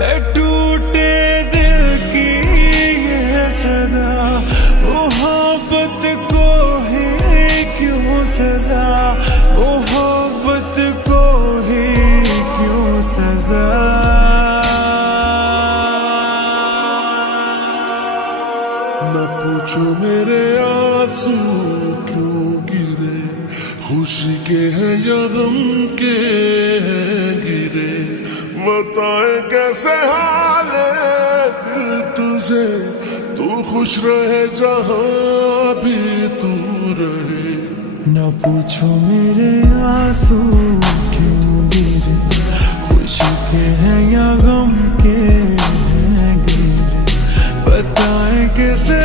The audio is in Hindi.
है टूटे दिल की ये सदा, मोहब्बत को ही क्यों सजा, मोहब्बत को ही क्यों सजा। न पूछो मेरे आंसू क्यों गिरे, खुशी के हैं या गम के हैं गिरे, बताए कैसे हाल है दिल तुझे, तू खुश रहे जहां भी तू रहे। न पूछो मेरे आंसू क्यों गिरे, खुशी के हैं या गम के हैं गिरे, बताएं कैसे